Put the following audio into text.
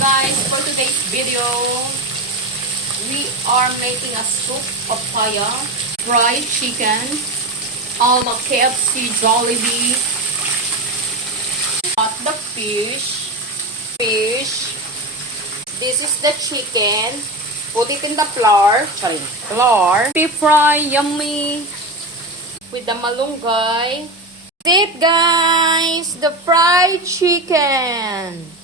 guys, for today's video, we are making a soup papaya, fried chicken, KFC Jollibee, got the fish, this is the chicken, put it in the flour, deep fry, yummy, with the malunggay. That's it guys, the fried chicken.